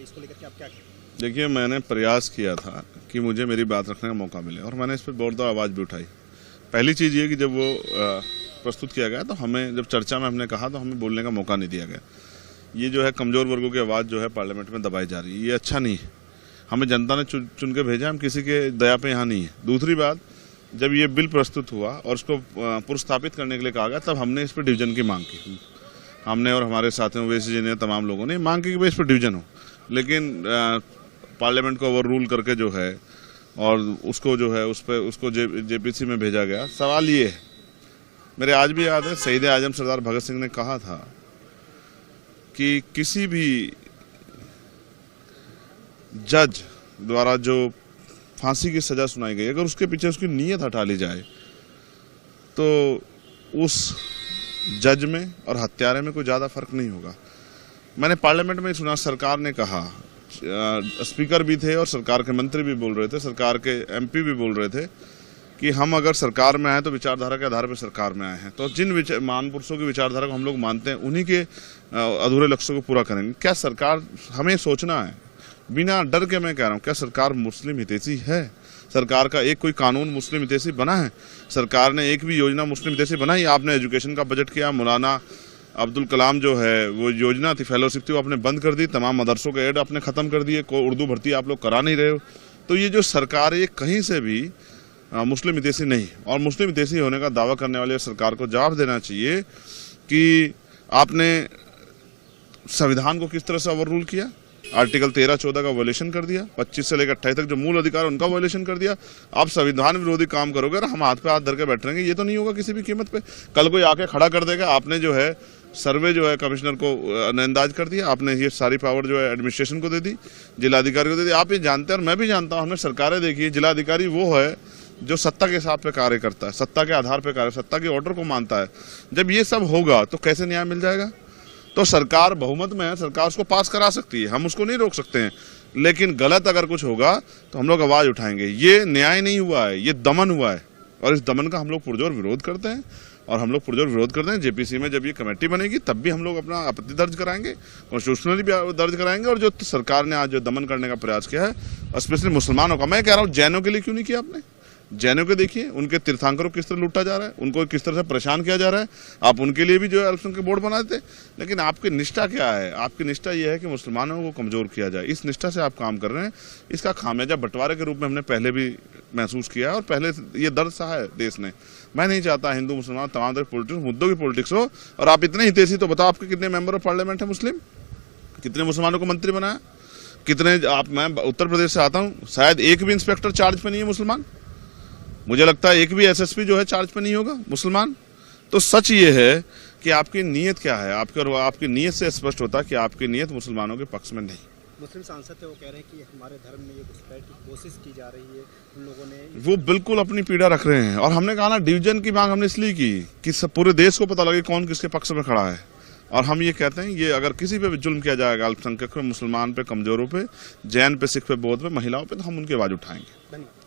इसको लेकर के आप क्या कहें? देखिए, मैंने प्रयास किया था कि मुझे मेरी बात रखने का मौका मिले और मैंने इस पर बहुत आवाज़ भी उठाई। पहली चीज़ ये कि जब वो प्रस्तुत किया गया तो हमें, जब चर्चा में हमने कहा तो हमें बोलने का मौका नहीं दिया गया। ये जो है कमज़ोर वर्गों की आवाज़ जो है पार्लियामेंट में दबाई जा रही है, ये अच्छा नहीं है। हमें जनता ने चुन के भेजा, हम किसी के दया पे यहाँ नहीं है। दूसरी बात, जब ये बिल प्रस्तुत हुआ और उसको पुरस्थापित करने के लिए कहा गया, तब हमने इस पर डिवीजन की मांग की। हमने और हमारे साथियों ओवैसी जी ने, तमाम लोगों ने मांग की कि भाई इस पर डिवीजन हो, लेकिन पार्लियामेंट को ओवर रूल करके जो है और उसको जो है उसको जेपीसी में भेजा गया। सवाल ये है, मेरे आज भी याद है, शहीद आजम सरदार भगत सिंह ने कहा था कि किसी भी जज द्वारा जो फांसी की सजा सुनाई गई, अगर उसके पीछे उसकी नीयत हटा ली जाए तो उस जज में और हत्यारे में कोई ज़्यादा फर्क नहीं होगा। मैंने पार्लियामेंट में सुना, सरकार ने कहा, स्पीकर भी थे और सरकार के मंत्री भी बोल रहे थे, सरकार के एमपी भी बोल रहे थे कि हम अगर सरकार में आए तो विचारधारा के आधार पर सरकार में आए हैं, तो जिन महान पुरुषों की विचारधारा को हम लोग मानते हैं उन्हीं के अधूरे लक्ष्यों को पूरा करेंगे। क्या सरकार, हमें सोचना है बिना डर के, मैं कह रहा हूँ, क्या सरकार मुस्लिम हितैषी है? सरकार का एक कोई कानून मुस्लिम हितैषी बना है? सरकार ने एक भी योजना मुस्लिम हितैषी बनाई? आपने एजुकेशन का बजट किया, मौलाना अब्दुल कलाम जो है वो योजना थी, फेलोशिप थी, वो आपने बंद कर दी, तमाम मदरसों के एड आपने खत्म कर दिए, कोई उर्दू भर्ती आप लोग करा नहीं रहे हो। तो ये जो सरकार है ये कहीं से भी मुस्लिम हितैषी नहीं, और मुस्लिम हितैषी होने का दावा करने वाले सरकार को जवाब देना चाहिए कि आपने संविधान को किस तरह से ओवर रूल किया, आर्टिकल 13-14 का वायलेशन कर दिया, 25 से लेकर 28 तक जो मूल अधिकार उनका वायलेशन कर दिया। आप संविधान विरोधी काम करोगे और हम हाथ पे हाथ धर के बैठ रहेंगे, ये तो नहीं होगा किसी भी कीमत पे। कल कोई आके खड़ा कर देगा, आपने जो है सर्वे जो है कमिश्नर को नजरअंदाज कर दिया, आपने ये सारी पावर जो है एडमिनिस्ट्रेशन को दे दी, जिलाधिकारी को दे दी। आप ये जानते हैं और मैं भी जानता हूँ, हमने सरकारें देखी है, जिलाधिकारी वो है जो सत्ता के हिसाब पे कार्य करता है, सत्ता के आधार पे कार्य, सत्ता के ऑर्डर को मानता है। जब ये सब होगा तो कैसे न्याय मिल जाएगा? तो सरकार बहुमत में है, सरकार उसको पास करा सकती है, हम उसको नहीं रोक सकते हैं, लेकिन गलत अगर कुछ होगा तो हम लोग आवाज उठाएंगे। ये न्याय नहीं हुआ है, ये दमन हुआ है, और इस दमन का हम लोग पुरजोर विरोध करते हैं। और हम लोग पुरजोर विरोध करते हैं। जेपीसी में जब ये कमेटी बनेगी तब भी हम लोग अपना आपत्ति दर्ज कराएंगे, कॉन्स्टिट्यूशनली भी दर्ज कराएंगे। और जो सरकार ने आज जो दमन करने का प्रयास किया है, स्पेशली मुसलमानों का, मैं कह रहा हूँ जैनों के लिए क्यों नहीं किया आपने? जैनों के देखिए, उनके तीर्थंकरों को किस तरह लूटा जा रहा है, उनको किस तरह से परेशान किया जा रहा है। आप उनके लिए भी जो है अल्पसंख्यक बोर्ड बनाए थे, लेकिन आपकी निष्ठा क्या है? आपकी निष्ठा यह है कि मुसलमानों को कमजोर किया जाए। इस निष्ठा से आप काम कर रहे हैं। इसका खामियाजा बंटवारे के रूप में हमने पहले भी महसूस किया है और पहले ये दर्द सहा है देश ने। मैं नहीं चाहता हिंदू मुसलमान तमाम तरह पॉलिटिक्स, मुद्दों की पॉलिटिक्स हो। और आप इतने हितैषी, तो बताओ आपके कितने मेंबर ऑफ पार्लियामेंट है मुस्लिम? कितने मुसलमानों को मंत्री बनाया? कितने? मैं उत्तर प्रदेश से आता हूँ, शायद एक भी इंस्पेक्टर चार्ज पे नहीं है मुसलमान। मुझे लगता है एक भी एसएसपी जो है चार्ज पे नहीं होगा मुसलमान। तो सच ये है कि आपकी नीयत क्या है, आपकी नीयत से स्पष्ट होता है कि आपकी नीयत मुसलमानों के पक्ष में नहीं। मुस्लिम सांसद थे, वो कह रहे हैं कि हमारे धर्म में ये घुसपैठ की कोशिश की जा रही है, उन लोगों ने, वो बिल्कुल अपनी पीड़ा रख रहे हैं। और हमने कहा ना, डिवीजन की मांग हमने इसलिए की कि सब पूरे देश को पता लगे कौन किसके पक्ष में खड़ा है। और हम ये कहते हैं, ये अगर किसी पे भी जुल्म किया जाएगा, अल्पसंख्यक पे, मुसलमान पे, कमजोरों पे, जैन पे, सिख पे, बौद्ध पे, महिलाओं पे, तो हम उनकी आवाज उठाएंगे। धन्यवाद।